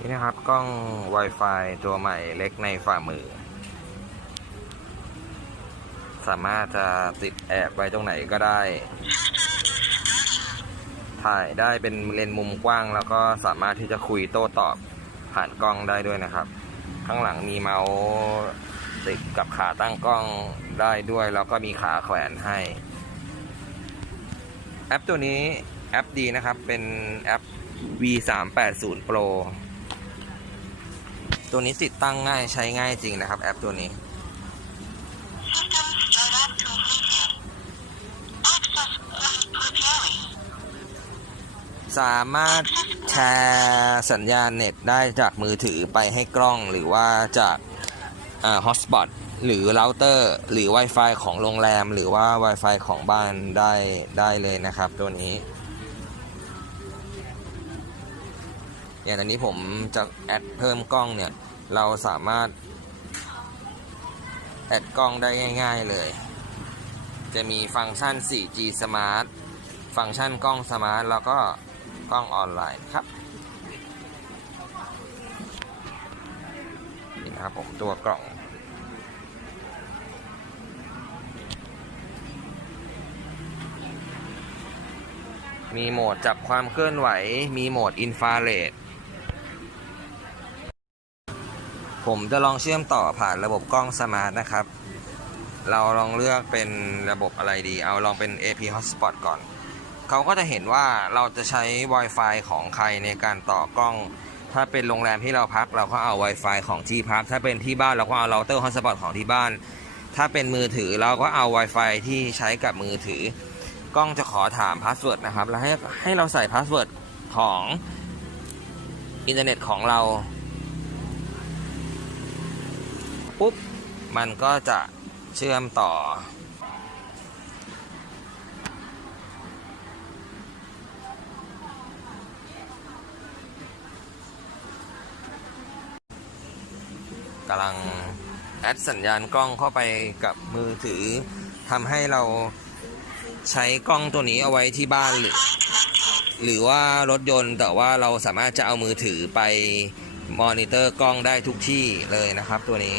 นี่นะครับกล้อง Wi-Fi ตัวใหม่เล็กในฝ่ามือ สามารถจะติดแอบไว้ตรงไหนก็ได้ ถ่ายได้เป็นเลนส์มุมกว้าง แล้วก็สามารถที่จะคุยโต้ตอบผ่านกล้องได้ด้วยนะครับ ข้างหลังมีเมาส์ติดกับขาตั้งกล้องได้ด้วย แล้วก็มีขาแขวนให้ แอปตัวนี้แอปดีนะครับ เป็นแอป V380 Pro ตัวนี้ติดตั้งง่ายใช้ง่ายจริงนะครับ แอปตัวนี้สามารถแชร์สัญญาณเน็ตได้จากมือถือไปให้กล้องหรือว่าจากฮอสปอตหรือเราเตอร์หรือ Wi-Fi ของโรงแรม หรือว่า Wi-Fi ของบ้านได้ได้เลยนะครับตัวนี้ อย่างตอนนี้ผมจะแอดเพิ่มกล้องเนี่ย เราสามารถ แอดกล้องได้ง่าย ๆเลย จะมีฟังก์ชัน 4G Smart ฟังก์ชันกล้องสมาร์ทแล้วก็กล้องออนไลน์ครับนี่นะครับผมตัวกล่องมีโหมดจับความเคลื่อนไหว มีโหมดอินฟราเรด ผมจะลองเชื่อมต่อผ่านระบบกล้องสมาร์ทนะครับ เราลองเลือกเป็นระบบอะไรดี เอาลองเป็น AP Hotspot ก่อน เขาก็จะเห็นว่าเราจะใช้ Wi-Fi ของใครในการต่อกล้อง ถ้าเป็นโรงแรมที่เราพักเราก็เอา Wi-Fi ของที่พัก ถ้าเป็นที่บ้านเราก็เอาเราเตอร์ Hotspot ของที่บ้าน ถ้าเป็นมือถือเราก็เอา Wi-Fi ที่ใช้กับมือถือ กล้องจะขอถามพาสเวิร์ดนะครับ แล้วให้ให้เราใส่พาสเวิร์ดของอินเทอร์เน็ตของเรา ปุ๊บ มันก็จะเชื่อมต่อ กำลังแอดสัญญาณกล้องเข้าไปกับมือถือทำให้เราใช้กล้องตัวนี้เอาไว้ที่บ้านหรือหรือว่ารถยนต์แต่ว่าเราสามารถจะเอามือถือไปมอนิเตอร์กล้องได้ทุกที่เลยนะครับตัวนี้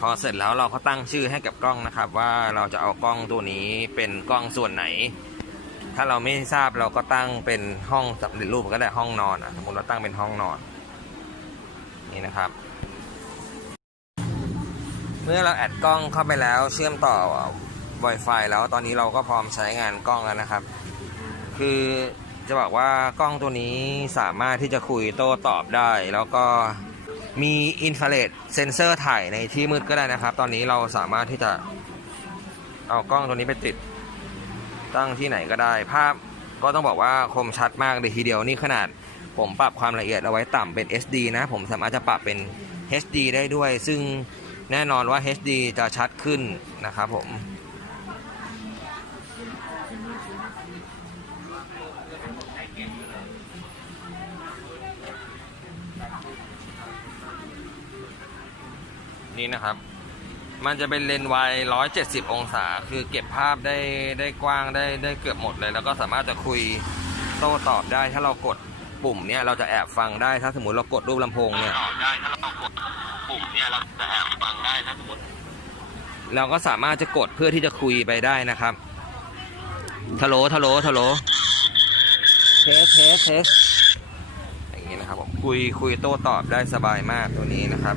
พอเสร็จแล้วเราก็ตั้งชื่อให้กับกล้องนะครับ ว่าเราจะเอากล้องตัวนี้เป็นกล้องส่วนไหน ถ้าเราไม่ทราบเราก็ตั้งเป็นห้องสำเร็จรูปก็ได้ห้องนอนอะสมมติเราตั้งเป็นห้องนอน นี่นะครับ เมื่อเราแอดกล้องเข้าไปแล้วเชื่อมต่อ Wi-Fi แล้วตอนนี้เราก็พร้อมใช้งานกล้องแล้วนะครับ คือจะบอกว่ากล้องตัวนี้สามารถที่จะคุยโต้ตอบได้ แล้วก็ มีอินฟราเรดเซนเซอร์ถ่ายในที่มืดก็ได้นะครับ ตอนนี้เราสามารถที่จะเอากล้องตัวนี้ไปติดตั้งที่ไหนก็ได้ ภาพก็ต้องบอกว่าคมชัดมากเลยทีเดียวนี่ขนาดผมปรับความละเอียดเอาไว้ต่ำเป็น SD นะ ผมสามารถจะปรับเป็น HD ได้ด้วย ซึ่งแน่นอนว่า HD จะชัดขึ้นนะครับผม นี่นะครับ มันจะเป็นเลนส์วาย170 องศา คือเก็บภาพได้ได้กว้างได้ได้เกือบหมดเลย แล้วก็สามารถจะคุยโต้ตอบได้ถ้าเรากดปุ่มเนี่ยเราจะแอบฟังได้ถ้าสมมติเรากดรูปลำโพงเนี่ยตอบได้ถ้าเรากดปุ่มเนี่ยเราจะแอบฟังได้ถ้าสมมติเราก็สามารถจะกดเพื่อที่จะคุยไปได้นะครับทะโหลทะโหลทะโหลเทสเทสเทสอย่างนี้นะครับผมคุยคุยโต้ตอบได้สบายมากตัวนี้นะครับ